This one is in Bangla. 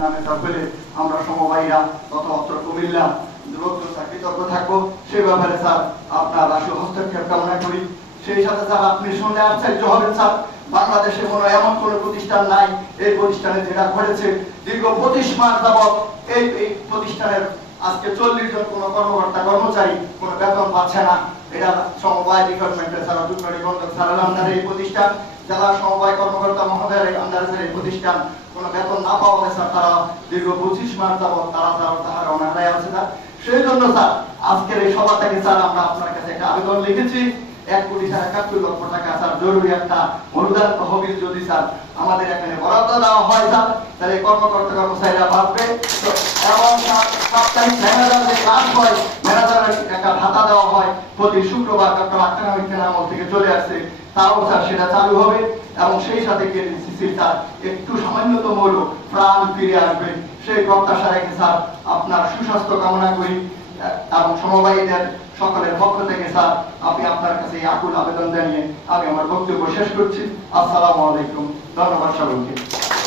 নামে সকলে আমরা সমবায়ীরা তথা কুমিল্লা লোকজন কৃতজ্ঞ থাকব, সেই ব্যাপারে স্যার আপনার আশু হস্তক্ষেপ কামনা করি। সেই সাথে স্যার আপনি শুনে আশ্চর্য হবেন স্যার, বাংলাদেশে কোনো এমন কোনো প্রতিষ্ঠান নাই। এই প্রতিষ্ঠানে যেটা ঘটেছে, দীর্ঘ পঁচিশ মাস যাবৎ এই প্রতিষ্ঠানের আজকে চল্লিশ জন কোনো কর্মকর্তা, কর্মচারী কোনো বেতন পাচ্ছে না। এটা সমবায় ডিপার্টমেন্টের সারা দুর্গাড়ি বন্ধক সারার আন্ডারে এই প্রতিষ্ঠান জেলা সমবায় কর্মকর্তা মহোদয়ের আন্ডারে এই প্রতিষ্ঠান বেতন না পাওয়া স্যার তারা দীর্ঘ পঁচিশ মাস তারা তাহারা অনারায় আছে স্যার। সেই জন্য স্যার, আজকের এই সভা থেকে স্যার, আমরা আপনার কাছে একটা আবেদন লিখেছি। এক কোটি স্যার, একাত্তর লক্ষ টাকা স্যার, জরুরি একটা অনুদান তহবিল যদি স্যার আমাদের এখানে বরাদ্দ দেওয়া হয় স্যার, তাহলে কর্মকর্তা কর্মচারীরা স্যার যে কাজ হয় একটা ভাতা দেওয়া হয়, প্রতি শুক্রবার ডক্টর আমল থেকে চলে স্যার সেটা চালু হবে এবং সেই সাথে কেসিসি স্যার একটু সামান্যতম প্রাণ ফিরে আসবে। সেই প্রত্যাশা রেখে স্যার আপনার সুস্বাস্থ্য কামনা করি, এবং সমবায়ীদের সকলের পক্ষ থেকে স্যার আপনি আপনার কাছে আকুল আবেদন জানিয়ে আমি আমার বক্তব্য শেষ করছি। আসসালামু আলাইকুম। ধন্যবাদ সকলকে।